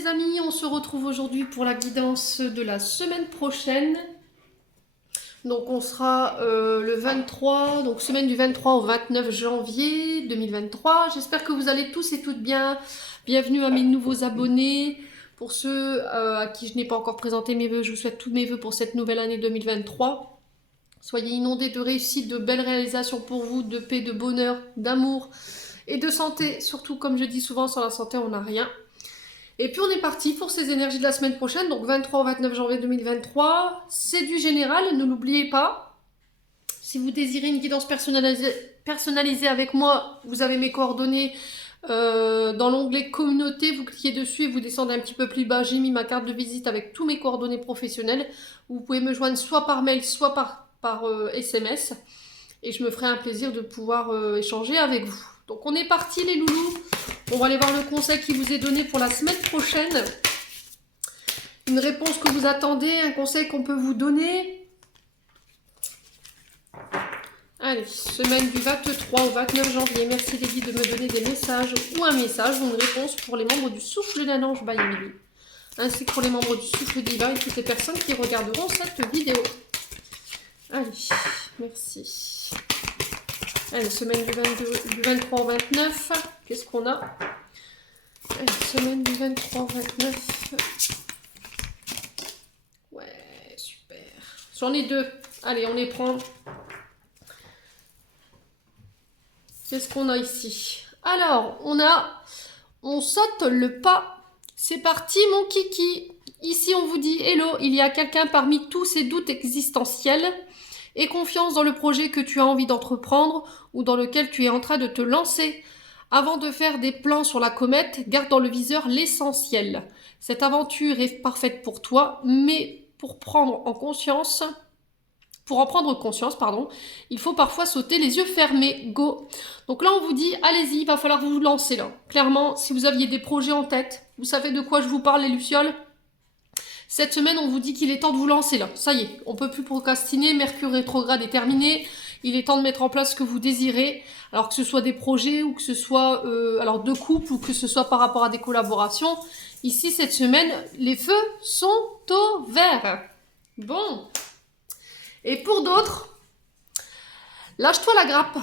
les amis, on se retrouve aujourd'hui pour la guidance de la semaine prochaine. Donc on sera le 23, donc semaine du 23 au 29 janvier 2023. J'espère que vous allez tous et toutes bien. Bienvenue à mes nouveaux abonnés. Pour ceux à qui je n'ai pas encore présenté mes vœux, je vous souhaite tous mes vœux pour cette nouvelle année 2023. Soyez inondés de réussite, de belles réalisations pour vous, de paix, de bonheur, d'amour et de santé. Surtout, comme je dis souvent, sans la santé, on n'a rien. Et puis on est parti pour ces énergies de la semaine prochaine, donc 23 au 29 janvier 2023. C'est du général, ne l'oubliez pas. Si vous désirez une guidance personnalisée avec moi, vous avez mes coordonnées dans l'onglet communauté. Vous cliquez dessus et vous descendez un petit peu plus bas. J'ai mis ma carte de visite avec tous mes coordonnées professionnelles. Vous pouvez me joindre soit par mail, soit par SMS. Et je me ferai un plaisir de pouvoir échanger avec vous. Donc on est parti les loulous. On va aller voir le conseil qui vous est donné pour la semaine prochaine. Une réponse que vous attendez, un conseil qu'on peut vous donner. Allez, semaine du 23 au 29 janvier. Merci les guides de me donner des messages ou un message ou une réponse pour les membres du Souffle d'un ange by Emily. Ainsi que pour les membres du Souffle divin et toutes les personnes qui regarderont cette vidéo. Allez, merci. Allez, semaine du 23 au 29. Qu'est-ce qu'on a? Allez, semaine du 23 au 29. Ouais, super. J'en ai deux. Allez, on les prend. Qu'est-ce qu'on a ici? Alors, on saute le pas. C'est parti, mon kiki. Ici, on vous dit, hello, il y a quelqu'un parmi tous ces doutes existentiels. Aie confiance dans le projet que tu as envie d'entreprendre ou dans lequel tu es en train de te lancer. Avant de faire des plans sur la comète, garde dans le viseur l'essentiel. Cette aventure est parfaite pour toi, mais pour en prendre conscience, il faut parfois sauter les yeux fermés. Go! Donc là, on vous dit, allez-y, il va falloir vous lancer là. Clairement, si vous aviez des projets en tête, vous savez de quoi je vous parle, les lucioles? Cette semaine, on vous dit qu'il est temps de vous lancer là. Ça y est, on ne peut plus procrastiner. Mercure rétrograde est terminé. Il est temps de mettre en place ce que vous désirez. Alors que ce soit des projets ou que ce soit de couple ou que ce soit par rapport à des collaborations. Ici, cette semaine, les feux sont au vert. Bon. Et pour d'autres, lâche-toi la grappe.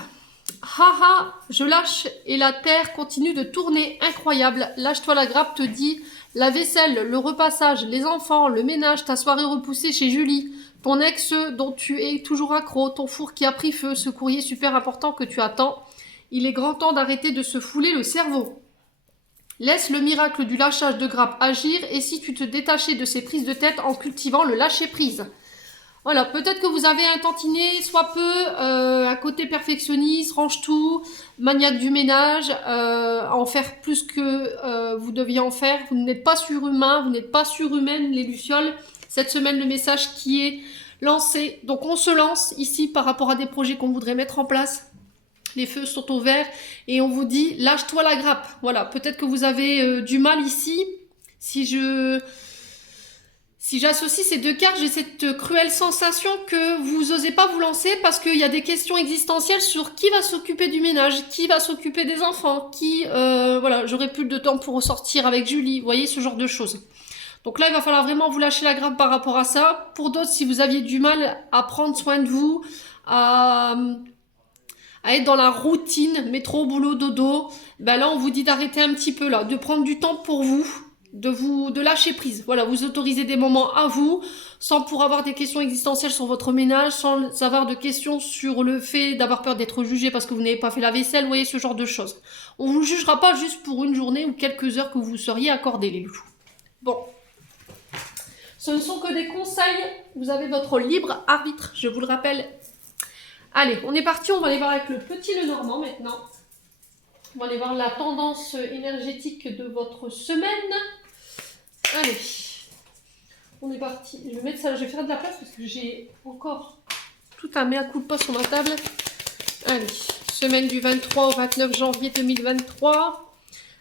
Haha, je lâche et la terre continue de tourner. Incroyable. Lâche-toi la grappe te dit... La vaisselle, le repassage, les enfants, le ménage, ta soirée repoussée chez Julie, ton ex dont tu es toujours accro, ton four qui a pris feu, ce courrier super important que tu attends. Il est grand temps d'arrêter de se fouler le cerveau. Laisse le miracle du lâchage de grappe agir et si tu te détachais de ces prises de tête en cultivant le lâcher-prise. Voilà, peut-être que vous avez un tantinet, soit peu, un côté perfectionniste, range tout, maniaque du ménage, en faire plus que vous deviez en faire. Vous n'êtes pas surhumain, vous n'êtes pas surhumaine, les lucioles. Cette semaine, le message qui est lancé. Donc, on se lance ici par rapport à des projets qu'on voudrait mettre en place. Les feux sont au vert et on vous dit, lâche-toi la grappe. Voilà, peut-être que vous avez du mal ici. Si j'associe ces deux cartes, j'ai cette cruelle sensation que vous osez pas vous lancer parce qu'il y a des questions existentielles sur qui va s'occuper du ménage, qui va s'occuper des enfants, voilà, j'aurai plus de temps pour ressortir avec Julie, vous voyez, ce genre de choses. Donc là, il va falloir vraiment vous lâcher la grappe par rapport à ça. Pour d'autres, si vous aviez du mal à prendre soin de vous, à être dans la routine, métro, boulot, dodo, ben là, on vous dit d'arrêter un petit peu là, de prendre du temps pour vous, de lâcher prise. Voilà, vous autorisez des moments à vous, sans pour avoir des questions existentielles sur votre ménage, sans avoir de questions sur le fait d'avoir peur d'être jugé parce que vous n'avez pas fait la vaisselle, vous voyez, ce genre de choses. On vous jugera pas juste pour une journée ou quelques heures que vous seriez accordé, les loups. Bon. Ce ne sont que des conseils, vous avez votre libre arbitre, je vous le rappelle. Allez, on est parti, on va aller voir avec le petit Lenormand maintenant. On va aller voir la tendance énergétique de votre semaine. Allez, on est parti. Je vais mettre ça, je vais faire de la place parce que j'ai encore tout un mea culpa sur ma table. Allez, semaine du 23 au 29 janvier 2023.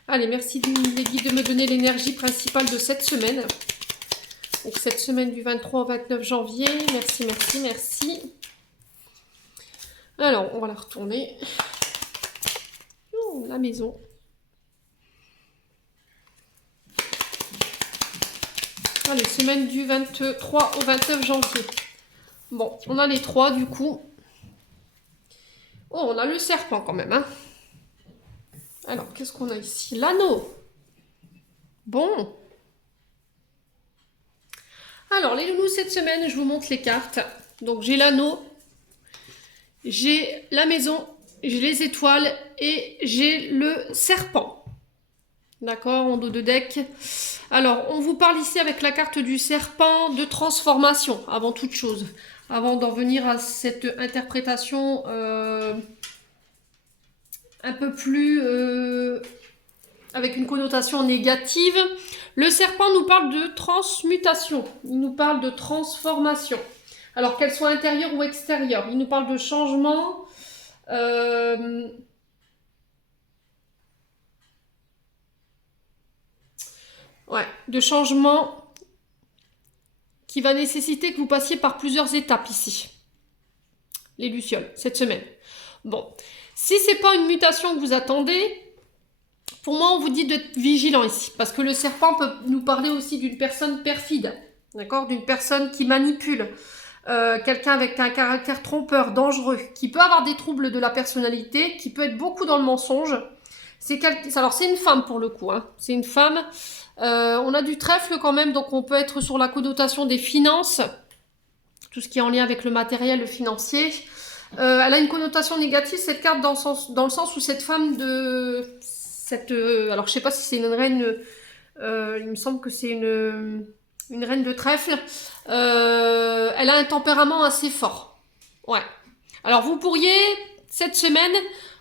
Allez, merci les guides de me donner l'énergie principale de cette semaine. Donc cette semaine du 23 au 29 janvier. Merci, merci, merci. Alors, on va la retourner. La maison. Allez, semaine du 23 au 29 janvier. Bon, on a les 3 du coup. Oh, on a le serpent quand même, hein. Alors, qu'est-ce qu'on a ici? L'anneau. Bon. Alors, les loulous, cette semaine, je vous montre les cartes. Donc, j'ai l'anneau, j'ai la maison, j'ai les étoiles et j'ai le serpent. D'accord, en dos de deck. Alors, on vous parle ici avec la carte du serpent de transformation, avant toute chose. Avant d'en venir à cette interprétation un peu plus avec une connotation négative. Le serpent nous parle de transmutation, il nous parle de transformation. Alors qu'elle soit intérieure ou extérieure, il nous parle de changement. De changement qui va nécessiter que vous passiez par plusieurs étapes ici. Les lucioles, cette semaine. Bon, si c'est pas une mutation que vous attendez, pour moi, on vous dit d'être vigilant ici, parce que le serpent peut nous parler aussi d'une personne perfide, d'accord, d'une personne qui manipule, quelqu'un avec un caractère trompeur, dangereux, qui peut avoir des troubles de la personnalité, qui peut être beaucoup dans le mensonge. Alors, c'est une femme pour le coup, hein. C'est une femme. On a du trèfle quand même, donc on peut être sur la connotation des finances, tout ce qui est en lien avec le matériel, le financier. Elle a une connotation négative, cette carte, dans le sens où cette femme alors je sais pas si c'est une reine, il me semble que c'est une reine de trèfle. Elle a un tempérament assez fort. Ouais. Alors vous pourriez, cette semaine,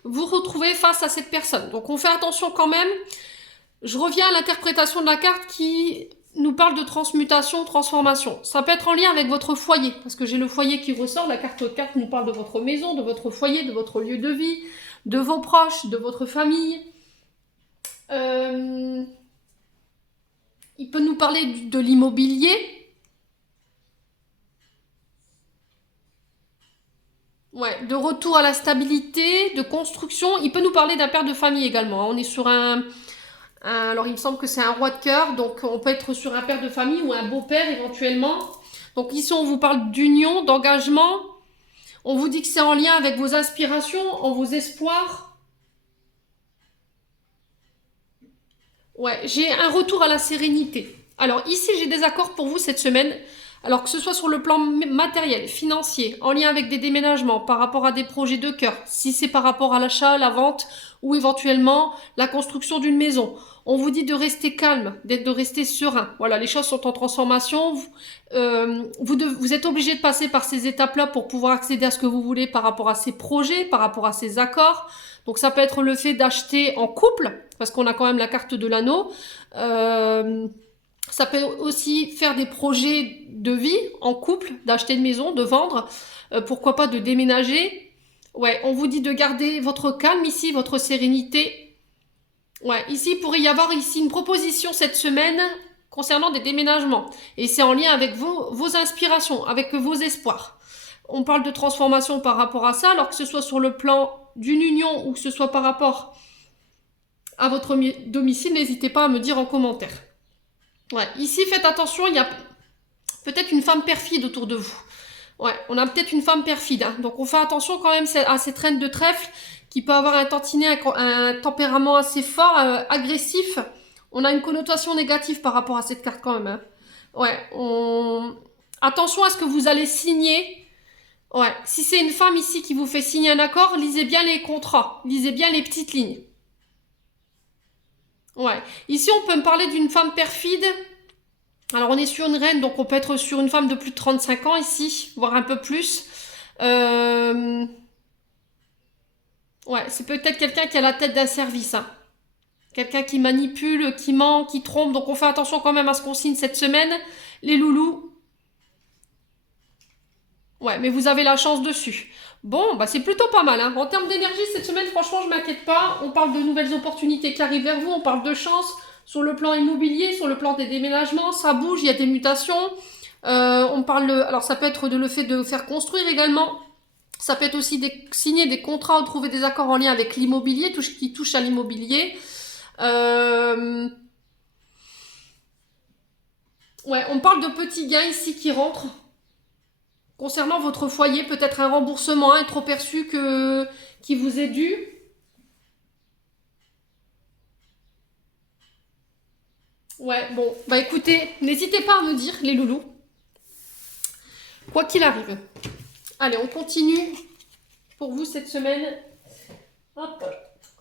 vous retrouver face à cette personne. Donc on fait attention quand même. Je reviens à l'interprétation de la carte qui nous parle de transmutation, transformation. Ça peut être en lien avec votre foyer, parce que j'ai le foyer qui ressort. La carte nous parle de votre maison, de votre foyer, de votre lieu de vie, de vos proches, de votre famille. Il peut nous parler de l'immobilier. Ouais, de retour à la stabilité, de construction. Il peut nous parler d'un père de famille également. On est sur alors il me semble que c'est un roi de cœur, donc on peut être sur un père de famille ou un beau-père éventuellement. Donc ici on vous parle d'union, d'engagement. On vous dit que c'est en lien avec vos aspirations, en vos espoirs. Ouais, j'ai un retour à la sérénité. Alors ici j'ai des accords pour vous cette semaine. Alors que ce soit sur le plan matériel, financier, en lien avec des déménagements, par rapport à des projets de cœur, si c'est par rapport à l'achat, la vente ou éventuellement la construction d'une maison. On vous dit de rester calme, de rester serein. Voilà, les choses sont en transformation. Vous êtes obligé de passer par ces étapes-là pour pouvoir accéder à ce que vous voulez par rapport à ces projets, par rapport à ces accords. Donc ça peut être le fait d'acheter en couple, parce qu'on a quand même la carte de l'anneau. Ça peut aussi faire des projets de vie en couple, d'acheter une maison, de vendre, pourquoi pas de déménager. Ouais, on vous dit de garder votre calme ici, votre sérénité. Ouais, ici, il pourrait y avoir ici une proposition cette semaine concernant des déménagements. Et c'est en lien avec vos inspirations, avec vos espoirs. On parle de transformation par rapport à ça, alors que ce soit sur le plan d'une union ou que ce soit par rapport à votre domicile, n'hésitez pas à me dire en commentaire. Ouais, ici, faites attention, il y a peut-être une femme perfide autour de vous. Ouais, on a peut-être une femme perfide, hein. Donc on fait attention quand même à cette reine de trèfle qui peut avoir un tantinet, un tempérament assez fort, agressif. On a une connotation négative par rapport à cette carte quand même, hein. Ouais, attention à ce que vous allez signer. Ouais, si c'est une femme ici qui vous fait signer un accord, lisez bien les contrats, lisez bien les petites lignes. Ouais, ici on peut me parler d'une femme perfide. Alors on est sur une reine, donc on peut être sur une femme de plus de 35 ans ici, voire un peu plus. Ouais, c'est peut-être quelqu'un qui a la tête d'un service, hein. Quelqu'un qui manipule, qui ment, qui trompe. Donc on fait attention quand même à ce qu'on signe cette semaine. Les loulous. Ouais, mais vous avez la chance dessus. Bon, bah c'est plutôt pas mal, hein. En termes d'énergie, cette semaine, franchement, je m'inquiète pas. On parle de nouvelles opportunités qui arrivent vers vous. On parle de chance sur le plan immobilier, sur le plan des déménagements. Ça bouge, il y a des mutations. On parle, alors ça peut être le fait de faire construire également. Ça peut être aussi signer des contrats ou trouver des accords en lien avec l'immobilier, tout ce qui touche à l'immobilier. Ouais, on parle de petits gains ici qui rentrent. Concernant votre foyer, peut-être un remboursement, un trop perçu qui vous est dû. Ouais, bon, bah écoutez, n'hésitez pas à me dire, les loulous. Quoi qu'il arrive. Allez, on continue pour vous cette semaine. Hop,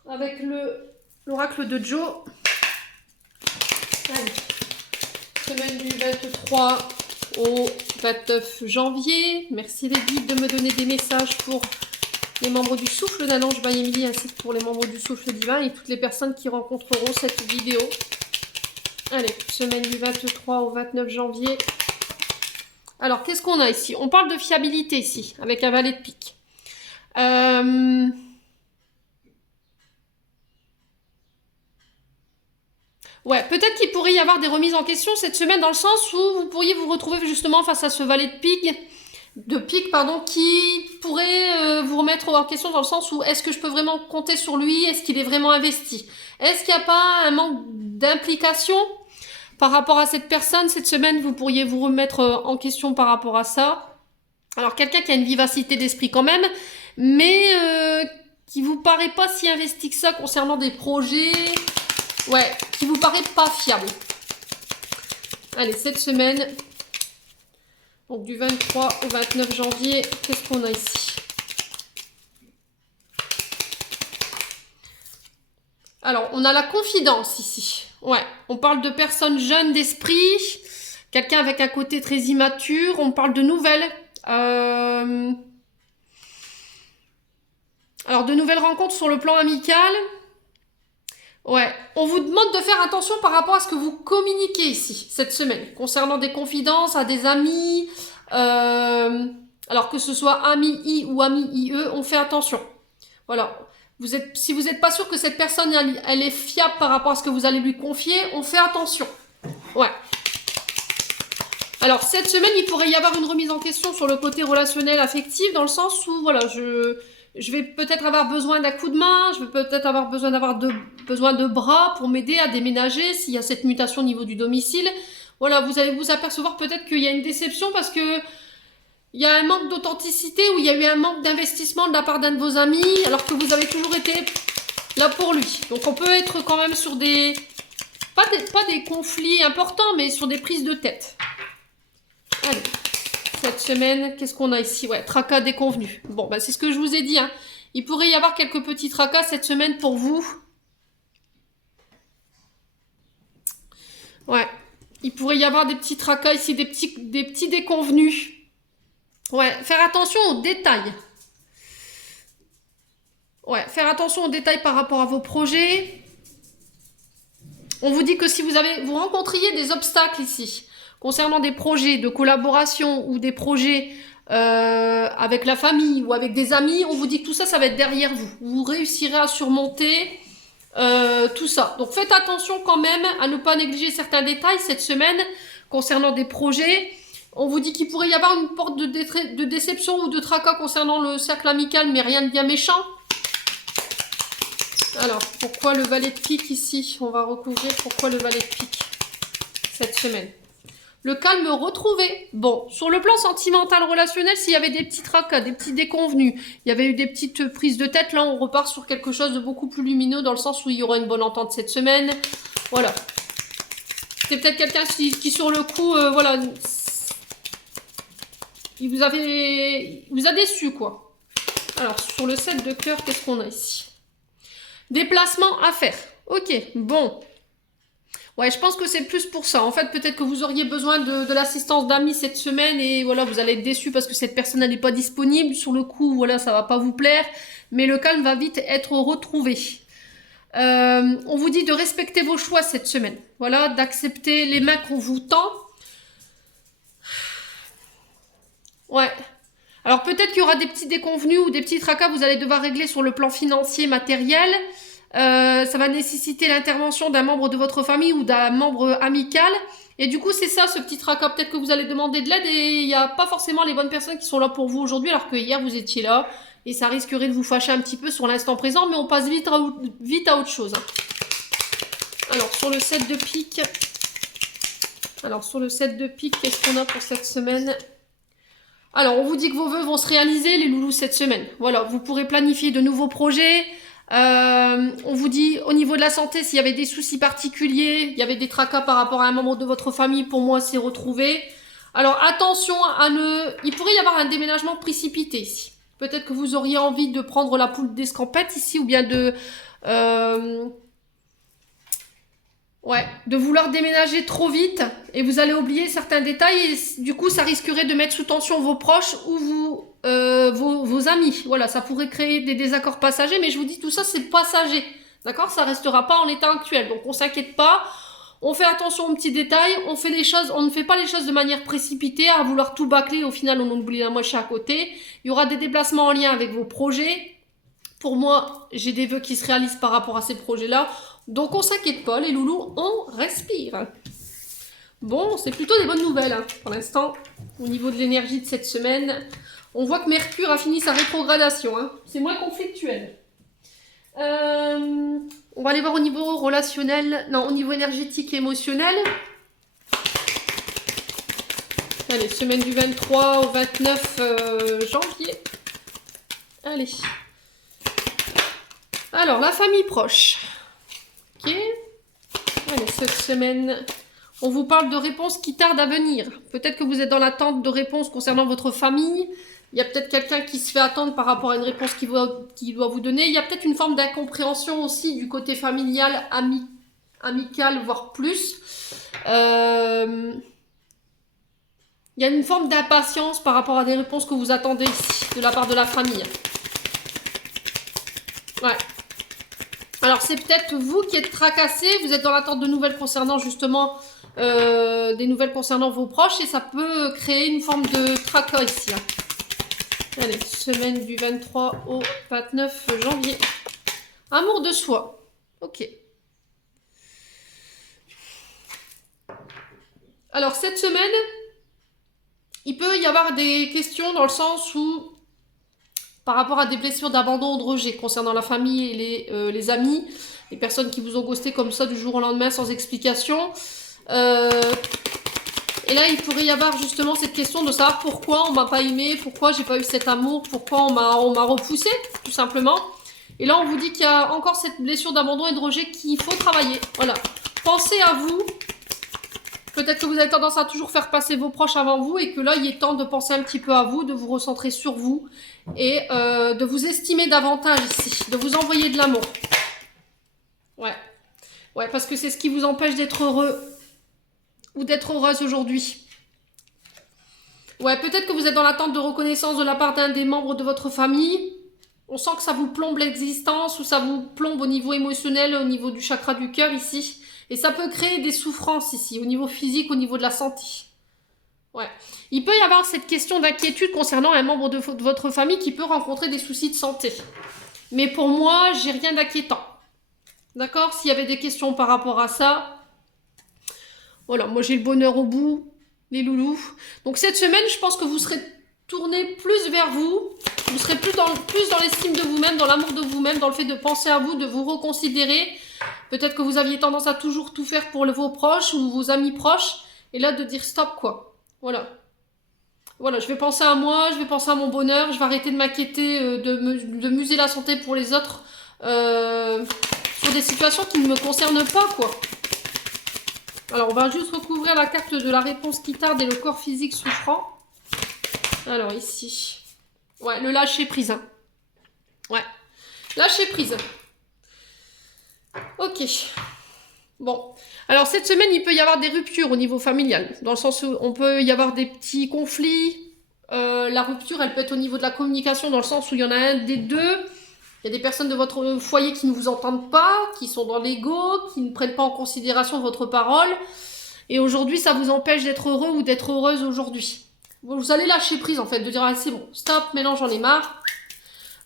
avec l'oracle de Joe. Allez, semaine du 23 au 29 janvier. Merci les guides de me donner des messages pour les membres du Souffle d'un Ange by Emily, ainsi que pour les membres du Souffle Divin et toutes les personnes qui rencontreront cette vidéo. Allez, semaine du 23 au 29 janvier. Alors, qu'est-ce qu'on a ici? On parle de fiabilité ici, avec un valet de pique. Ouais, peut-être qu'il pourrait y avoir des remises en question cette semaine, dans le sens où vous pourriez vous retrouver justement face à ce valet de pique, pardon, qui pourrait vous remettre en question, dans le sens où est-ce que je peux vraiment compter sur lui? Est-ce qu'il est vraiment investi? Est-ce qu'il n'y a pas un manque d'implication par rapport à cette personne? Cette semaine, vous pourriez vous remettre en question par rapport à ça. Alors, quelqu'un qui a une vivacité d'esprit quand même, mais qui vous paraît pas si investi que ça concernant des projets, ouais, qui vous paraît pas fiable. Allez, cette semaine, donc du 23 au 29 janvier, qu'est-ce qu'on a ici? Alors, on a la confidence ici. Ouais, on parle de personnes jeunes d'esprit, quelqu'un avec un côté très immature, on parle de nouvelles. Alors, de nouvelles rencontres sur le plan amical. Ouais, on vous demande de faire attention par rapport à ce que vous communiquez ici, cette semaine, concernant des confidences à des amis. Alors que ce soit ami I ou ami IE, on fait attention. Voilà. Si vous n'êtes pas sûr que cette personne, elle est fiable par rapport à ce que vous allez lui confier, on fait attention. Ouais. Alors, cette semaine, il pourrait y avoir une remise en question sur le côté relationnel affectif, dans le sens où, voilà, je vais peut-être avoir besoin d'un coup de main, je vais peut-être avoir besoin de bras pour m'aider à déménager s'il y a cette mutation au niveau du domicile. Voilà, vous allez vous apercevoir peut-être qu'il y a une déception parce que il y a un manque d'authenticité ou il y a eu un manque d'investissement de la part d'un de vos amis alors que vous avez toujours été là pour lui. Donc on peut être quand même sur pas des conflits importants, mais sur des prises de tête. Allez, cette semaine, qu'est-ce qu'on a ici? Ouais, tracas déconvenus. Bon, bah c'est ce que je vous ai dit, hein. Il pourrait y avoir quelques petits tracas cette semaine pour vous. Ouais, il pourrait y avoir des petits tracas ici, des petits déconvenus. Ouais, faire attention aux détails. Ouais, faire attention aux détails par rapport à vos projets. On vous dit que si vous rencontriez des obstacles ici, concernant des projets de collaboration ou des projets avec la famille ou avec des amis, on vous dit que tout ça, ça va être derrière vous. Vous réussirez à surmonter tout ça. Donc faites attention quand même à ne pas négliger certains détails cette semaine concernant des projets. On vous dit qu'il pourrait y avoir une porte de déception ou de tracas concernant le cercle amical, mais rien de bien méchant. Alors, pourquoi le valet de pique ici? On va recouvrir pourquoi le valet de pique cette semaine. Le calme retrouvé. Bon, sur le plan sentimental relationnel, s'il y avait des petits tracas, des petits déconvenus, il y avait eu des petites prises de tête, là on repart sur quelque chose de beaucoup plus lumineux dans le sens où il y aura une bonne entente cette semaine. Voilà. C'est peut-être quelqu'un qui sur le coup, voilà, il vous a déçu quoi. Alors, sur le 7 de cœur, qu'est-ce qu'on a ici? Déplacement à faire. Ok, bon. Ouais, je pense que c'est plus pour ça. En fait, peut-être que vous auriez besoin de l'assistance d'amis cette semaine et voilà, vous allez être déçu parce que cette personne n'est pas disponible. Sur le coup, voilà, ça va pas vous plaire. Mais le calme va vite être retrouvé. On vous dit de respecter vos choix cette semaine. Voilà, d'accepter les mains qu'on vous tend. Ouais. Alors peut-être qu'il y aura des petits déconvenus ou des petits tracas que vous allez devoir régler sur le plan financier, matériel. Ça va nécessiter l'intervention d'un membre de votre famille ou d'un membre amical. Et du coup, c'est ça, ce petit tracas. Peut-être que vous allez demander de l'aide et il n'y a pas forcément les bonnes personnes qui sont là pour vous aujourd'hui, alors que hier, vous étiez là. Et ça risquerait de vous fâcher un petit peu sur l'instant présent, mais on passe vite à autre chose. Alors, sur le 7 de pique, Alors, sur le 7 de pique, qu'est-ce qu'on a pour cette semaine? Alors, on vous dit que vos vœux vont se réaliser, les loulous, cette semaine. Voilà, vous pourrez planifier de nouveaux projets. On vous dit, au niveau de la santé, s'il y avait des soucis particuliers, il y avait des tracas par rapport à un membre de votre famille, pour moi, c'est retrouvé. Alors, attention à ne... Il pourrait y avoir un déménagement précipité ici. Peut-être que vous auriez envie de prendre la poule d'escampette ici, ou bien de... Ouais, de vouloir déménager trop vite et vous allez oublier certains détails et du coup ça risquerait de mettre sous tension vos proches ou vos amis. Voilà, ça pourrait créer des désaccords passagers, mais je vous dis tout ça c'est passager, d'accord? Ça restera pas en l'état actuel, donc on s'inquiète pas, on fait attention aux petits détails, on fait les choses, on ne fait pas les choses de manière précipitée à vouloir tout bâcler, au final on oublie la moitié à côté. Il y aura des déplacements en lien avec vos projets. Pour moi, j'ai des vœux qui se réalisent par rapport à ces projets-là. Donc on s'inquiète pas, les loulous, on respire. Bon, c'est plutôt des bonnes nouvelles hein, pour l'instant. Au niveau de l'énergie de cette semaine, on voit que Mercure a fini sa rétrogradation. Hein. C'est moins conflictuel. On va aller voir au niveau relationnel, non, au niveau énergétique et émotionnel. Allez, semaine du 23 au 29 janvier. Allez. Alors, la famille proche. Ok. Allez, cette semaine, on vous parle de réponses qui tardent à venir. Peut-être que vous êtes dans l'attente de réponses concernant votre famille. Il y a peut-être quelqu'un qui se fait attendre par rapport à une réponse qu'il doit vous donner. Il y a peut-être une forme d'incompréhension aussi du côté familial, amical, voire plus. Il y a une forme d'impatience par rapport à des réponses que vous attendez ici, de la part de la famille. Ouais. Alors, c'est peut-être vous qui êtes tracassé, vous êtes dans l'attente de nouvelles concernant justement, des nouvelles concernant vos proches et ça peut créer une forme de tracas ici. Hein. Allez, semaine du 23 au 29 janvier. Amour de soi. Ok. Alors, cette semaine, il peut y avoir des questions dans le sens où, par rapport à des blessures d'abandon ou de rejet concernant la famille et les amis, les personnes qui vous ont ghosté comme ça du jour au lendemain sans explication. Et là, il pourrait y avoir justement cette question de savoir pourquoi on m'a pas aimé, pourquoi j'ai pas eu cet amour, pourquoi on m'a repoussé, tout simplement. Et là, on vous dit qu'il y a encore cette blessure d'abandon et de rejet qu'il faut travailler. Voilà. Pensez à vous. Peut-être que vous avez tendance à toujours faire passer vos proches avant vous et que là, il est temps de penser un petit peu à vous, de vous recentrer sur vous et de vous estimer davantage ici, de vous envoyer de l'amour. Ouais. Ouais, parce que c'est ce qui vous empêche d'être heureux ou d'être heureuse aujourd'hui. Ouais, peut-être que vous êtes dans l'attente de reconnaissance de la part d'un des membres de votre famille. On sent que ça vous plombe l'existence ou ça vous plombe au niveau émotionnel, au niveau du chakra du cœur ici. Et ça peut créer des souffrances ici, au niveau physique, au niveau de la santé. Ouais. Il peut y avoir cette question d'inquiétude concernant un membre de votre famille qui peut rencontrer des soucis de santé. Mais pour moi, j'ai rien d'inquiétant. D'accord? S'il y avait des questions par rapport à ça, voilà, moi j'ai le bonheur au bout, les loulous. Donc cette semaine, je pense que vous serez tourné plus vers vous. Vous serez plus dans l'estime de vous-même, dans l'amour de vous-même, dans le fait de penser à vous, de vous reconsidérer. Peut-être que vous aviez tendance à toujours tout faire pour vos proches ou vos amis proches. Et là, de dire stop, quoi. Voilà. Voilà, je vais penser à moi, je vais penser à mon bonheur. Je vais arrêter de m'inquiéter, de muser la santé pour les autres. Sur des situations qui ne me concernent pas, quoi. Alors, on va juste recouvrir la carte de la réponse qui tarde et le corps physique souffrant. Alors, ici. Ouais, le lâcher prise. Hein. Ouais. Lâcher prise. Ok. Bon. Alors, cette semaine, il peut y avoir des ruptures au niveau familial. Dans le sens où on peut y avoir des petits conflits. La rupture, elle peut être au niveau de la communication, dans le sens où il y en a un des deux. Il y a des personnes de votre foyer qui ne vous entendent pas, qui sont dans l'ego, qui ne prennent pas en considération votre parole. Et aujourd'hui, ça vous empêche d'être heureux ou d'être heureuse aujourd'hui. Vous allez lâcher prise, en fait, de dire ah, c'est bon, stop, maintenant j'en ai marre.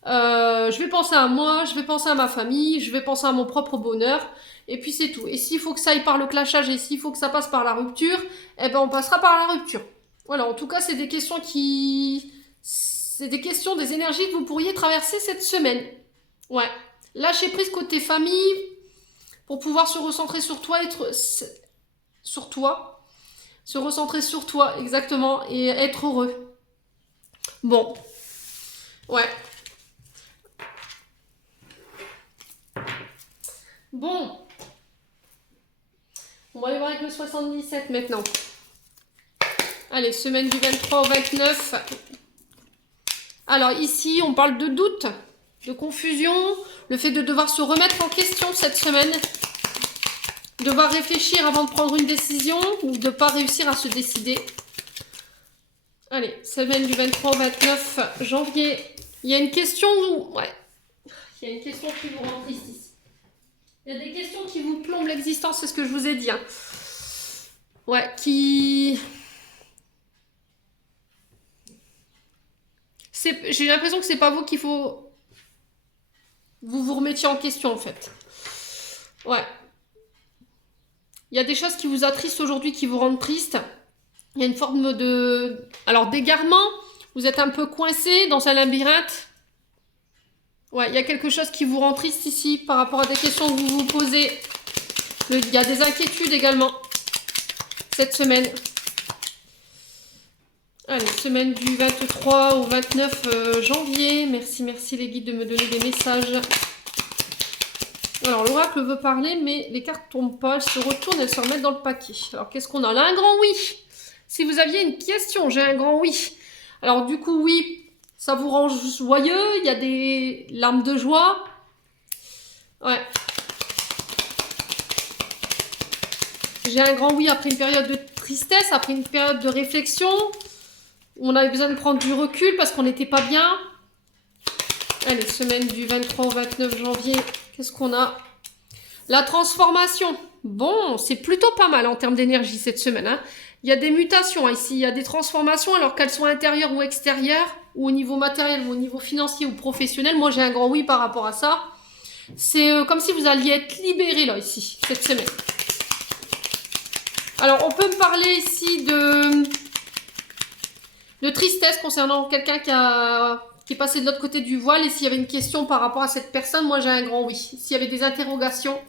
Je vais penser à moi, je vais penser à ma famille, je vais penser à mon propre bonheur. Et puis c'est tout. Et s'il faut que ça aille par le clashage et s'il faut que ça passe par la rupture, eh ben on passera par la rupture. Voilà, en tout cas, c'est des questions c'est des questions, des énergies que vous pourriez traverser cette semaine. Ouais. Lâcher prise côté famille pour pouvoir se recentrer sur toi, sur toi. Se recentrer sur toi, exactement, et être heureux. Bon. Ouais. Bon. On va aller voir avec le 77 maintenant. Allez, semaine du 23 au 29. Alors ici, on parle de doute, de confusion, le fait de devoir se remettre en question cette semaine, devoir réfléchir avant de prendre une décision ou de ne pas réussir à se décider. Allez, semaine du 23 au 29 janvier. Il y a une question où... Ouais, il y a une question qui vous rend triste ici. Il y a des questions qui vous plombent l'existence, c'est ce que je vous ai dit. Hein. Ouais, qui... J'ai l'impression que c'est pas vous qu'il faut... Vous remettiez en question, en fait. Ouais. Il y a des choses qui vous attristent aujourd'hui, qui vous rendent triste. Il y a une forme de... Alors, d'égarement. Vous êtes un peu coincé dans un labyrinthe. Ouais, il y a quelque chose qui vous rend triste ici par rapport à des questions que vous vous posez. Il y a des inquiétudes également cette semaine. Allez, semaine du 23 au 29 janvier. Merci les guides de me donner des messages. Alors, l'oracle veut parler, mais les cartes ne tombent pas. Elles se retournent, elles se remettent dans le paquet. Alors, qu'est-ce qu'on a là? Un grand oui. Si vous aviez une question, j'ai un grand oui. Alors, du coup, oui, ça vous rend joyeux. Il y a des larmes de joie. Ouais. J'ai un grand oui après une période de tristesse, après une période de réflexion. On avait besoin de prendre du recul parce qu'on n'était pas bien. Allez, semaine du 23 au 29 janvier, qu'est-ce qu'on a? La transformation. Bon, c'est plutôt pas mal en termes d'énergie cette semaine. Hein. Il y a des mutations ici, il y a des transformations, alors qu'elles soient intérieures ou extérieures, ou au niveau matériel, ou au niveau financier ou professionnel. Moi, j'ai un grand oui par rapport à ça. C'est comme si vous alliez être libéré là, ici, cette semaine. Alors, on peut me parler ici de tristesse concernant quelqu'un qui est passé de l'autre côté du voile. Et s'il y avait une question par rapport à cette personne, moi j'ai un grand oui. S'il y avait des interrogations,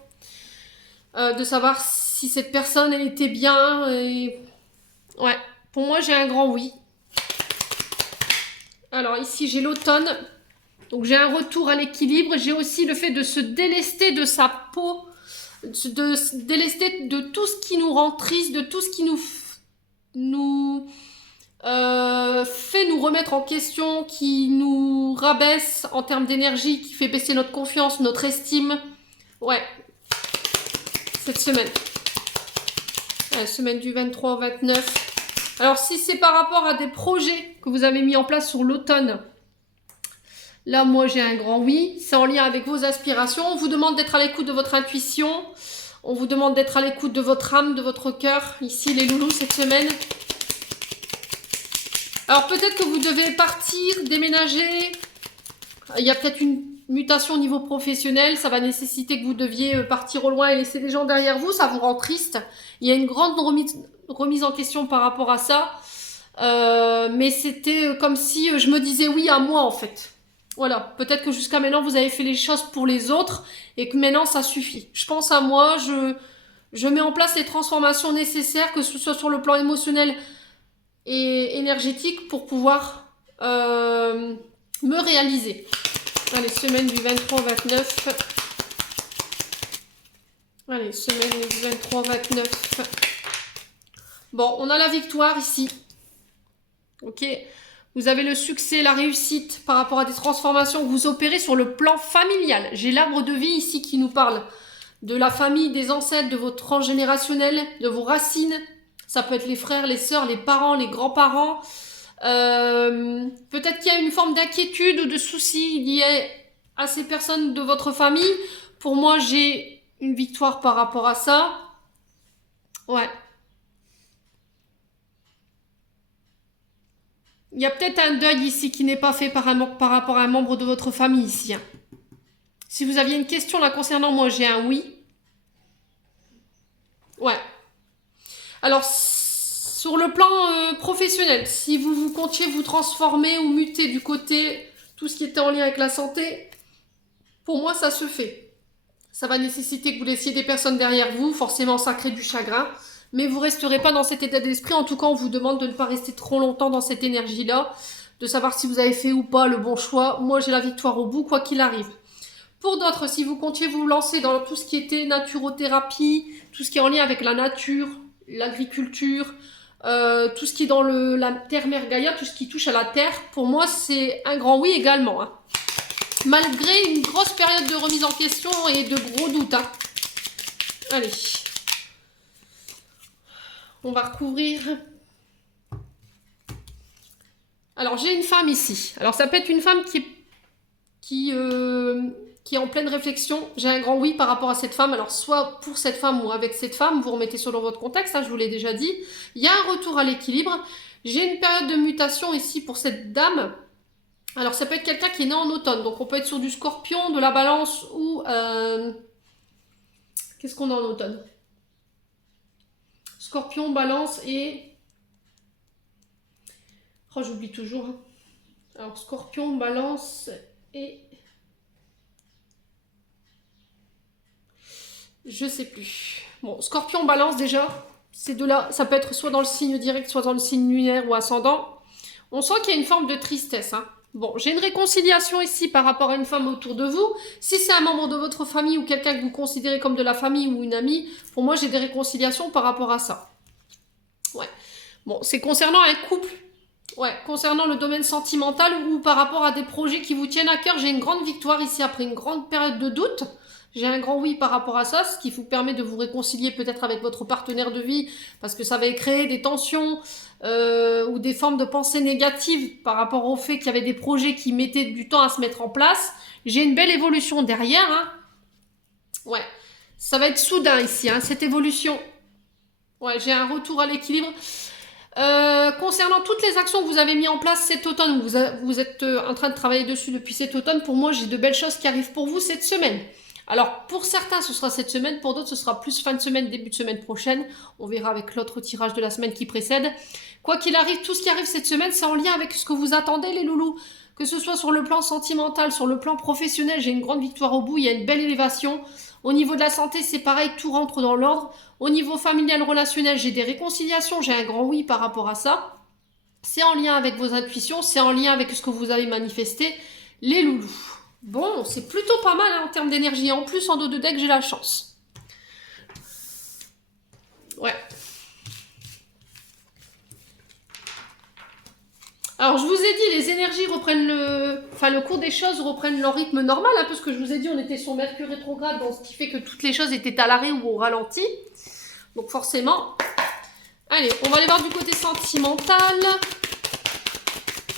de savoir si cette personne elle était bien. Et... Ouais, pour moi j'ai un grand oui. Alors ici j'ai l'automne. Donc j'ai un retour à l'équilibre. J'ai aussi le fait de se délester de sa peau. De se délester de tout ce qui nous rend triste, de tout ce qui fait nous remettre en question, qui nous rabaisse en termes d'énergie, qui fait baisser notre confiance, notre estime. Ouais, cette semaine. La semaine du 23 au 29. Alors, si c'est par rapport à des projets que vous avez mis en place sur l'automne, là, moi, j'ai un grand oui. C'est en lien avec vos aspirations. On vous demande d'être à l'écoute de votre intuition. On vous demande d'être à l'écoute de votre âme, de votre cœur. Ici, les loulous, cette semaine. Alors peut-être que vous devez partir, déménager. Il y a peut-être une mutation au niveau professionnel. Ça va nécessiter que vous deviez partir au loin et laisser des gens derrière vous. Ça vous rend triste. Il y a une grande remise en question par rapport à ça. Mais c'était comme si je me disais oui à moi en fait. Voilà. Peut-être que jusqu'à maintenant vous avez fait les choses pour les autres et que maintenant ça suffit. Je pense à moi. Je mets en place les transformations nécessaires, que ce soit sur le plan émotionnel et énergétique pour pouvoir me réaliser. Allez, semaine du 23 au 29. Allez, semaine du 23 au 29. Bon, on a la victoire ici. Ok. Vous avez le succès, la réussite par rapport à des transformations que vous opérez sur le plan familial. J'ai l'arbre de vie ici qui nous parle de la famille, des ancêtres, de votre transgénérationnel, de vos racines. Ça peut être les frères, les sœurs, les parents, les grands-parents. Peut-être qu'il y a une forme d'inquiétude ou de souci lié à ces personnes de votre famille. Pour moi, j'ai une victoire par rapport à ça. Ouais. Il y a peut-être un deuil ici qui n'est pas fait par rapport à un membre de votre famille ici. Hein. Si vous aviez une question là concernant moi, j'ai un oui. Ouais. Alors, sur le plan professionnel, si vous comptiez vous transformer ou muter du côté tout ce qui était en lien avec la santé, pour moi, ça se fait. Ça va nécessiter que vous laissiez des personnes derrière vous, forcément ça crée du chagrin, mais vous resterez pas dans cet état d'esprit. En tout cas, on vous demande de ne pas rester trop longtemps dans cette énergie-là, de savoir si vous avez fait ou pas le bon choix. Moi, j'ai la victoire au bout, quoi qu'il arrive. Pour d'autres, si vous comptiez vous lancer dans tout ce qui était naturothérapie, tout ce qui est en lien avec la nature, l'agriculture, tout ce qui est dans la terre-mère Gaïa, tout ce qui touche à la terre, pour moi, c'est un grand oui également. Hein. Malgré une grosse période de remise en question et de gros doutes. Hein. Allez. On va recouvrir. Alors, j'ai une femme ici. Alors, ça peut être une femme qui est en pleine réflexion. J'ai un grand oui par rapport à cette femme. Alors, soit pour cette femme ou avec cette femme, vous remettez selon votre contexte, hein, je vous l'ai déjà dit. Il y a un retour à l'équilibre. J'ai une période de mutation ici pour cette dame. Alors, ça peut être quelqu'un qui est né en automne. Donc, on peut être sur du scorpion, de la balance ou... Qu'est-ce qu'on a en automne? Scorpion, balance et... Oh, j'oublie toujours. Hein. Alors, scorpion, balance et... Je sais plus. Bon, scorpion, balance déjà. Ces deux-là, ça peut être soit dans le signe direct, soit dans le signe lunaire ou ascendant. On sent qu'il y a une forme de tristesse. Hein. Bon, j'ai une réconciliation ici par rapport à une femme autour de vous. Si c'est un membre de votre famille ou quelqu'un que vous considérez comme de la famille ou une amie, pour moi, j'ai des réconciliations par rapport à ça. Ouais. Bon, c'est concernant un couple. Ouais, concernant le domaine sentimental ou par rapport à des projets qui vous tiennent à cœur, j'ai une grande victoire ici après une grande période de doute. J'ai un grand oui par rapport à ça, ce qui vous permet de vous réconcilier peut-être avec votre partenaire de vie, parce que ça va créer des tensions ou des formes de pensée négatives par rapport au fait qu'il y avait des projets qui mettaient du temps à se mettre en place. J'ai une belle évolution derrière. Hein. Ouais, ça va être soudain ici, hein, cette évolution. Ouais, j'ai un retour à l'équilibre. Concernant toutes les actions que vous avez mises en place cet automne, vous êtes en train de travailler dessus depuis cet automne, pour moi, j'ai de belles choses qui arrivent pour vous cette semaine. Alors, pour certains, ce sera cette semaine, pour d'autres, ce sera plus fin de semaine, début de semaine prochaine. On verra avec l'autre tirage de la semaine qui précède. Quoi qu'il arrive, tout ce qui arrive cette semaine, c'est en lien avec ce que vous attendez, les loulous. Que ce soit sur le plan sentimental, sur le plan professionnel, j'ai une grande victoire au bout, il y a une belle élévation. Au niveau de la santé, c'est pareil, tout rentre dans l'ordre. Au niveau familial, relationnel, j'ai des réconciliations, j'ai un grand oui par rapport à ça. C'est en lien avec vos intuitions, c'est en lien avec ce que vous avez manifesté, les loulous. Bon, c'est plutôt pas mal hein, en termes d'énergie. En plus, en dos de deck, j'ai la chance. Ouais. Alors, je vous ai dit, les énergies reprennent le cours des choses reprennent leur rythme normal, hein, parce que je vous ai dit, on était sur Mercure rétrograde, donc ce qui fait que toutes les choses étaient à l'arrêt ou au ralenti. Donc forcément, allez, on va aller voir du côté sentimental,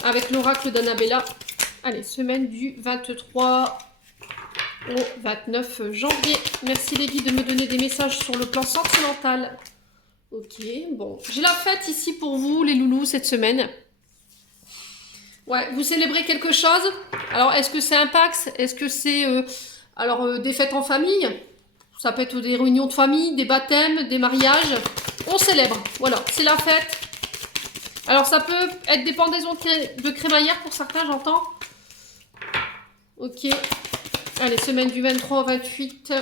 avec l'oracle d'Annabella. Allez, semaine du 23 au 29 janvier. Merci les guides de me donner des messages sur le plan sentimental. Ok, bon. J'ai la fête ici pour vous, les loulous, cette semaine. Ouais, vous célébrez quelque chose. Alors, est-ce que c'est un Pax? Est-ce que c'est des fêtes en famille? Ça peut être des réunions de famille, des baptêmes, des mariages. On célèbre, voilà, c'est la fête. Alors, ça peut être des pendaisons de crémaillère pour certains, j'entends. Ok. Allez, semaine du 23 au 28.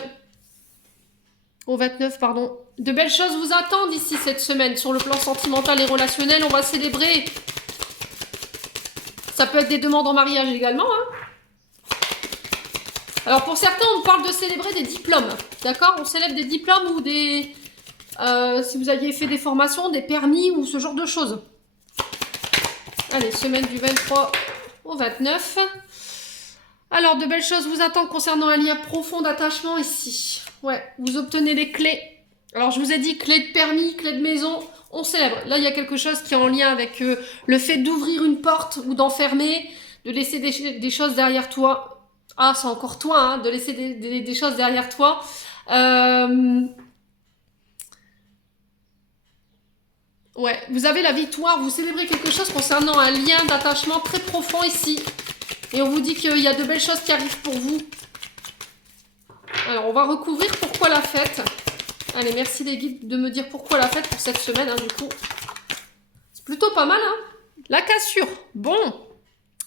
Au 29, pardon. De belles choses vous attendent ici cette semaine. Sur le plan sentimental et relationnel, on va célébrer. Ça peut être des demandes en mariage également. Hein. Alors pour certains, on parle de célébrer des diplômes. D'accord? On célèbre des diplômes ou des... si vous aviez fait des formations, des permis ou ce genre de choses. Allez, semaine du 23 au 29. Alors, de belles choses vous attendent concernant un lien profond d'attachement ici. Ouais, vous obtenez les clés. Alors, je vous ai dit clés de permis, clés de maison. On célèbre. Là, il y a quelque chose qui est en lien avec le fait d'ouvrir une porte ou d'enfermer, de laisser des choses derrière toi. Ah, c'est encore toi, hein, de laisser des choses derrière toi. Ouais, vous avez la victoire, vous célébrez quelque chose concernant un lien d'attachement très profond ici. Et on vous dit qu'il y a de belles choses qui arrivent pour vous. Alors, on va recouvrir pourquoi la fête. Allez, merci les guides de me dire pourquoi la fête pour cette semaine, hein, du coup. C'est plutôt pas mal, hein. La cassure. Bon,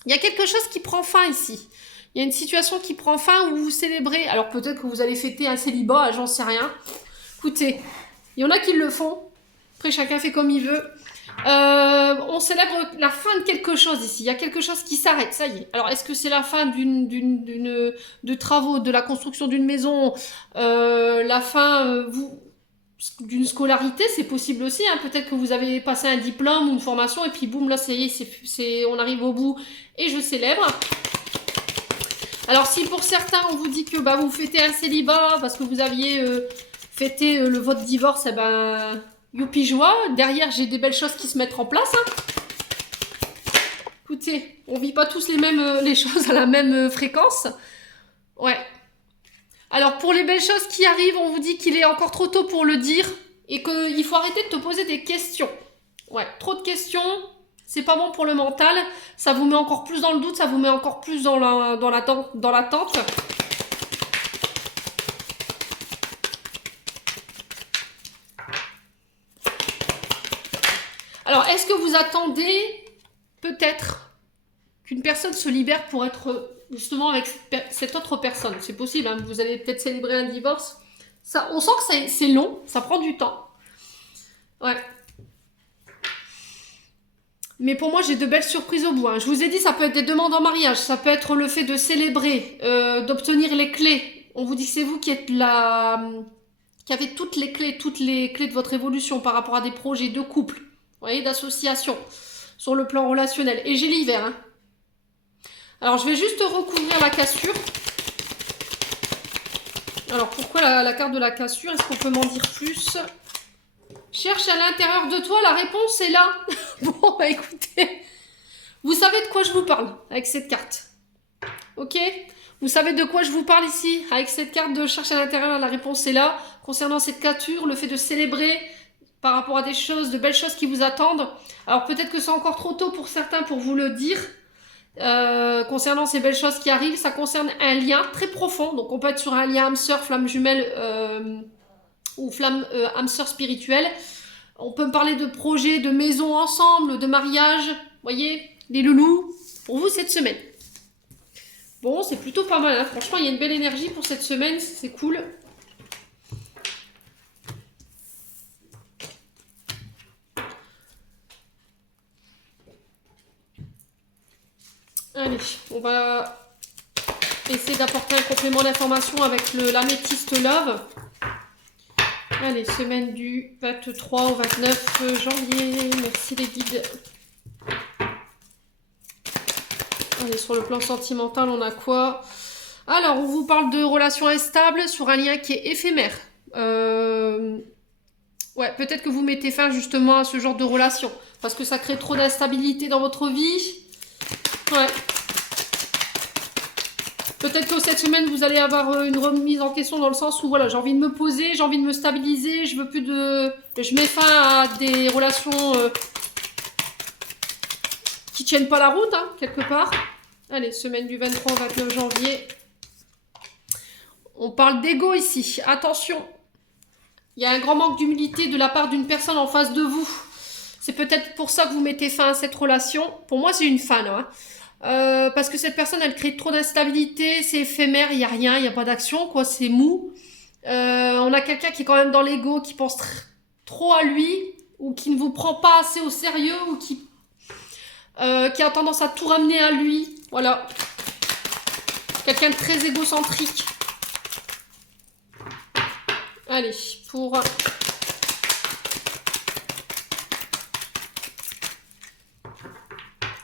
il y a quelque chose qui prend fin ici. Il y a une situation qui prend fin où vous célébrez. Alors, peut-être que vous allez fêter un célibat, j'en sais rien. Écoutez, il y en a qui le font. Après, chacun fait comme il veut. On célèbre la fin de quelque chose ici. Il y a quelque chose qui s'arrête, ça y est. Alors, est-ce que c'est la fin de travaux, de la construction d'une maison, la fin d'une scolarité, c'est possible aussi. Hein. Peut-être que vous avez passé un diplôme ou une formation et puis boum, là, ça y est, on arrive au bout et je célèbre. Alors, si pour certains, on vous dit que bah, vous fêtez un célibat parce que vous aviez fêté votre divorce, eh ben... Youpi joie, derrière j'ai des belles choses qui se mettent en place. Hein. Écoutez, on vit pas tous les choses à la même fréquence. Ouais. Alors pour les belles choses qui arrivent, on vous dit qu'il est encore trop tôt pour le dire et qu'il faut arrêter de te poser des questions. Ouais, trop de questions, c'est pas bon pour le mental. Ça vous met encore plus dans le doute, ça vous met encore plus dans l'attente. Alors, est-ce que vous attendez peut-être qu'une personne se libère pour être justement avec cette autre personne? C'est possible, hein, vous allez peut-être célébrer un divorce. Ça, on sent que c'est long, ça prend du temps. Ouais. Mais pour moi, j'ai de belles surprises au bout. Hein. Je vous ai dit, ça peut être des demandes en mariage, ça peut être le fait de célébrer, d'obtenir les clés. On vous dit que c'est vous qui êtes qui avez toutes les clés de votre évolution par rapport à des projets de couple. Vous voyez, d'association sur le plan relationnel. Et j'ai l'hiver. Hein. Alors, je vais juste recouvrir la cassure. Alors, pourquoi la carte de la cassure? Est-ce qu'on peut m'en dire plus? Cherche à l'intérieur de toi, la réponse est là. Bon, bah écoutez, vous savez de quoi je vous parle avec cette carte. Ok? Vous savez de quoi je vous parle ici avec cette carte de cherche à l'intérieur, la réponse est là. Concernant cette cassure, le fait de célébrer... par rapport à des choses, de belles choses qui vous attendent. Alors peut-être que c'est encore trop tôt pour certains pour vous le dire. Concernant ces belles choses qui arrivent, ça concerne un lien très profond. Donc on peut être sur un lien âme sœur, flamme jumelle ou flamme âme sœur spirituelle. On peut me parler de projets, de maisons ensemble, de mariage. Vous voyez, les loulous, pour vous cette semaine. Bon, c'est plutôt pas mal. Hein. Franchement, il y a une belle énergie pour cette semaine, c'est cool. Allez, on va essayer d'apporter un complément d'information avec l'améthyste Love. Allez, semaine du 23 au 29 janvier. Merci les guides. Allez, sur le plan sentimental, on a quoi? Alors, on vous parle de relations instables sur un lien qui est éphémère. Ouais, peut-être que vous mettez fin justement à ce genre de relation. Parce que ça crée trop d'instabilité dans votre vie. Ouais. Peut-être que cette semaine, vous allez avoir une remise en question dans le sens où voilà, j'ai envie de me poser, j'ai envie de me stabiliser, je veux plus de... Je mets fin à des relations qui tiennent pas la route, hein, quelque part. Allez, semaine du 23 au 29 janvier. On parle d'ego ici. Attention, il y a un grand manque d'humilité de la part d'une personne en face de vous. C'est peut-être pour ça que vous mettez fin à cette relation. Pour moi, c'est une fin, là. Hein. Parce que cette personne, elle crée trop d'instabilité, c'est éphémère, il n'y a rien, il n'y a pas d'action, quoi, c'est mou. On a quelqu'un qui est quand même dans l'ego, qui pense trop à lui, ou qui ne vous prend pas assez au sérieux, ou qui a tendance à tout ramener à lui. Voilà. Quelqu'un de très égocentrique. Allez, pour...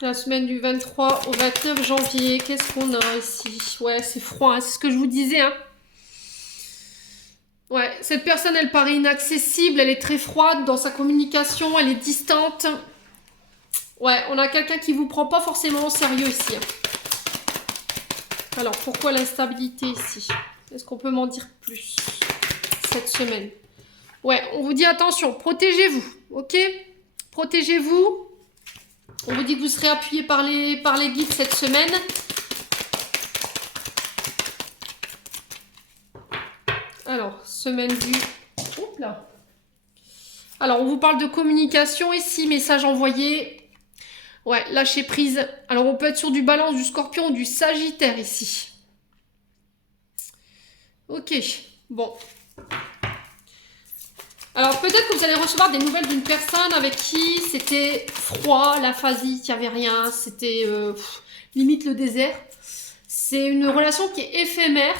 la semaine du 23 au 29 janvier, qu'est-ce qu'on a ici? Ouais, c'est froid, hein, c'est ce que je vous disais. Hein. Ouais, cette personne, elle paraît inaccessible, elle est très froide dans sa communication, elle est distante. Ouais, on a quelqu'un qui vous prend pas forcément au sérieux ici. Hein. Alors, pourquoi l'instabilité ici? Est-ce qu'on peut m'en dire plus cette semaine? Ouais, on vous dit attention, protégez-vous, ok? Protégez-vous. On vous dit que vous serez appuyé par les guides cette semaine. Alors, semaine du... Oups là. Alors, on vous parle de communication ici, message envoyé. Ouais, lâcher prise. Alors, on peut être sur du Balance, du Scorpion ou du Sagittaire ici. Ok, bon. Alors peut-être que vous allez recevoir des nouvelles d'une personne avec qui c'était froid, l'aphasie, il n'y avait rien, c'était limite le désert. C'est une relation qui est éphémère.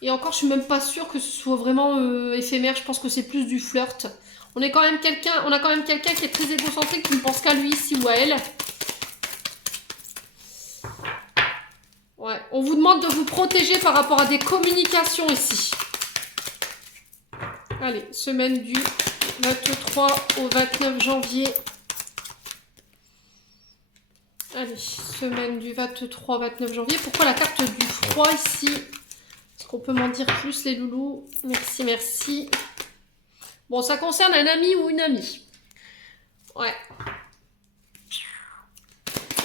Et encore, je suis même pas sûre que ce soit vraiment éphémère, je pense que c'est plus du flirt. On a quand même quelqu'un qui est très égocentrique, qui ne pense qu'à lui ici ou à elle. Ouais, on vous demande de vous protéger par rapport à des communications ici. Allez, semaine du 23 au 29 janvier. Allez, semaine du 23 au 29 janvier. Pourquoi la carte du froid ici? Est-ce qu'on peut m'en dire plus, les loulous? Merci, merci. Bon, ça concerne un ami ou une amie. Ouais.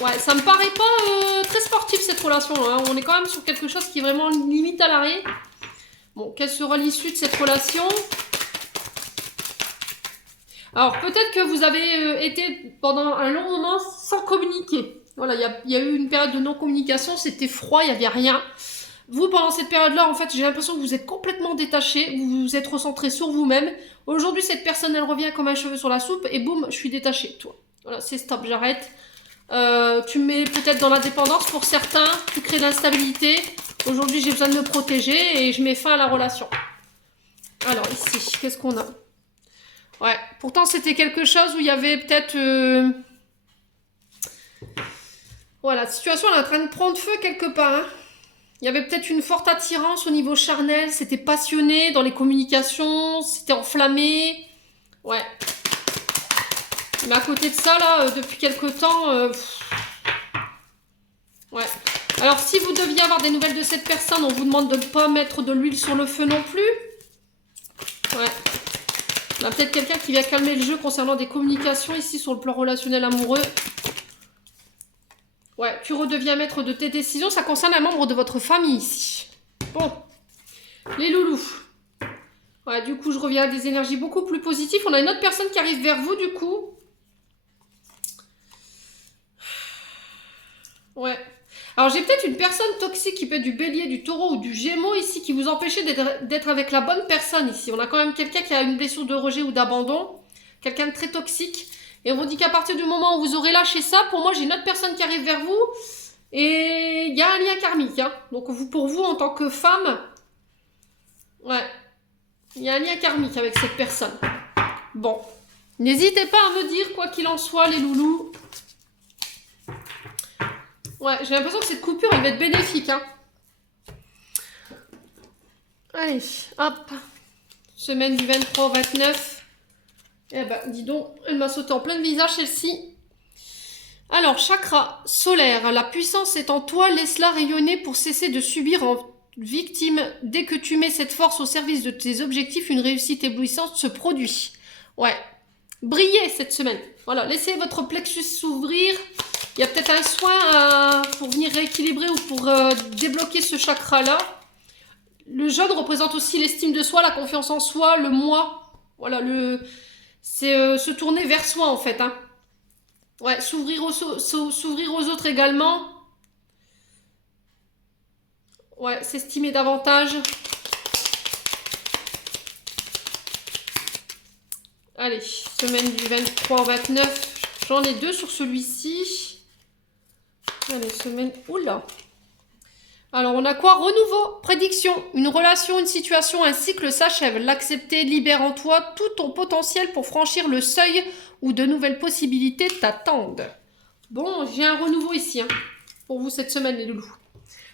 Ouais, ça me paraît pas très sportif cette relation. Hein. On est quand même sur quelque chose qui est vraiment limite à l'arrêt. Bon, quelle sera l'issue de cette relation? Alors, peut-être que vous avez été pendant un long moment sans communiquer. Voilà, il y a eu une période de non-communication, c'était froid, il n'y avait rien. Vous, pendant cette période-là, en fait, j'ai l'impression que vous êtes complètement détaché, vous vous êtes recentré sur vous-même. Aujourd'hui, cette personne, elle revient comme un cheveu sur la soupe et boum, je suis détachée, toi. Voilà, c'est stop, j'arrête. Tu me mets peut-être dans l'indépendance pour certains, tu crées de l'instabilité. Aujourd'hui, j'ai besoin de me protéger et je mets fin à la relation. Alors, ici, qu'est-ce qu'on a? Ouais, pourtant, c'était quelque chose où il y avait peut-être... Voilà, la situation elle est en train de prendre feu quelque part, hein. Il y avait peut-être une forte attirance au niveau charnel, c'était passionné dans les communications, c'était enflammé. Ouais. Mais à côté de ça, là, depuis quelque temps... Ouais. Alors, si vous deviez avoir des nouvelles de cette personne, on vous demande de ne pas mettre de l'huile sur le feu non plus. Ouais. On a peut-être quelqu'un qui vient calmer le jeu concernant des communications ici sur le plan relationnel amoureux. Ouais, tu redeviens maître de tes décisions. Ça concerne un membre de votre famille ici. Bon. Les loulous. Ouais, du coup, je reviens à des énergies beaucoup plus positives. On a une autre personne qui arrive vers vous, du coup. Ouais. Alors, j'ai peut-être une personne toxique qui peut être du bélier, du taureau ou du gémeau ici, qui vous empêchait d'être avec la bonne personne ici. On a quand même quelqu'un qui a une blessure de rejet ou d'abandon. Quelqu'un de très toxique. Et on vous dit qu'à partir du moment où vous aurez lâché ça, pour moi, j'ai une autre personne qui arrive vers vous. Et il y a un lien karmique. Hein. Donc, pour vous, en tant que femme, ouais, il y a un lien karmique avec cette personne. Bon. N'hésitez pas à me dire, quoi qu'il en soit, les loulous. Ouais, j'ai l'impression que cette coupure, elle va être bénéfique. Hein. Allez, hop. Semaine du 23 au 29. Eh ben, dis donc, elle m'a sauté en plein visage, celle-ci. Alors, chakra solaire. La puissance est en toi, laisse-la rayonner pour cesser de subir en victime. Dès que tu mets cette force au service de tes objectifs, une réussite éblouissante se produit. Ouais. Brillez cette semaine. Voilà, laissez votre plexus s'ouvrir. Il y a peut-être un soin pour venir rééquilibrer ou pour débloquer ce chakra-là. Le jaune représente aussi l'estime de soi, la confiance en soi, le moi. Voilà, c'est se tourner vers soi en fait. Hein. Ouais, s'ouvrir aux autres également. Ouais, s'estimer davantage. Allez, semaine du 23 au 29. J'en ai deux sur celui-ci. Allez, semaine... Oula. Alors, on a quoi? Renouveau, prédiction. Une relation, une situation, un cycle s'achève. L'accepter libère en toi tout ton potentiel pour franchir le seuil où de nouvelles possibilités t'attendent. Bon, j'ai un renouveau ici, hein, pour vous cette semaine, les loulous.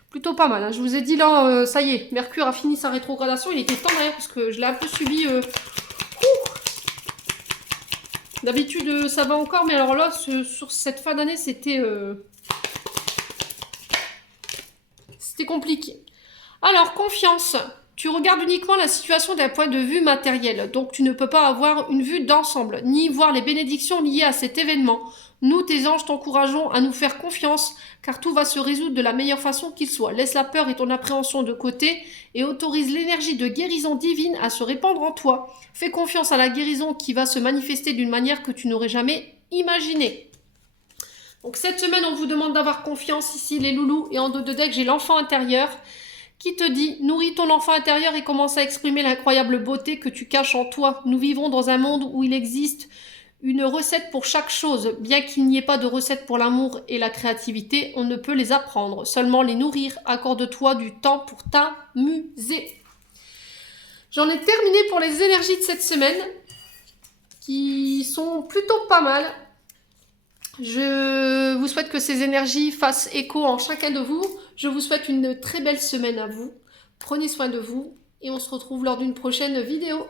Plutôt pas mal. Hein. Je vous ai dit là, ça y est, Mercure a fini sa rétrogradation. Il était temps, hein, parce que je l'ai un peu subi... D'habitude, ça va encore, mais alors là, sur cette fin d'année, c'était compliqué. Alors, confiance. Tu regardes uniquement la situation d'un point de vue matériel, donc tu ne peux pas avoir une vue d'ensemble, ni voir les bénédictions liées à cet événement. Nous, tes anges, t'encourageons à nous faire confiance, car tout va se résoudre de la meilleure façon qu'il soit. Laisse la peur et ton appréhension de côté et autorise l'énergie de guérison divine à se répandre en toi. Fais confiance à la guérison qui va se manifester d'une manière que tu n'aurais jamais imaginée. Donc cette semaine, on vous demande d'avoir confiance ici, les loulous, et en dos de deck, j'ai l'enfant intérieur qui te dit « Nourris ton enfant intérieur et commence à exprimer l'incroyable beauté que tu caches en toi. Nous vivons dans un monde où il existe une recette pour chaque chose. Bien qu'il n'y ait pas de recette pour l'amour et la créativité, on ne peut les apprendre, seulement les nourrir. Accorde-toi du temps pour t'amuser. » J'en ai terminé pour les énergies de cette semaine, qui sont plutôt pas mal. Je vous souhaite que ces énergies fassent écho en chacun de vous. Je vous souhaite une très belle semaine à vous. Prenez soin de vous et on se retrouve lors d'une prochaine vidéo.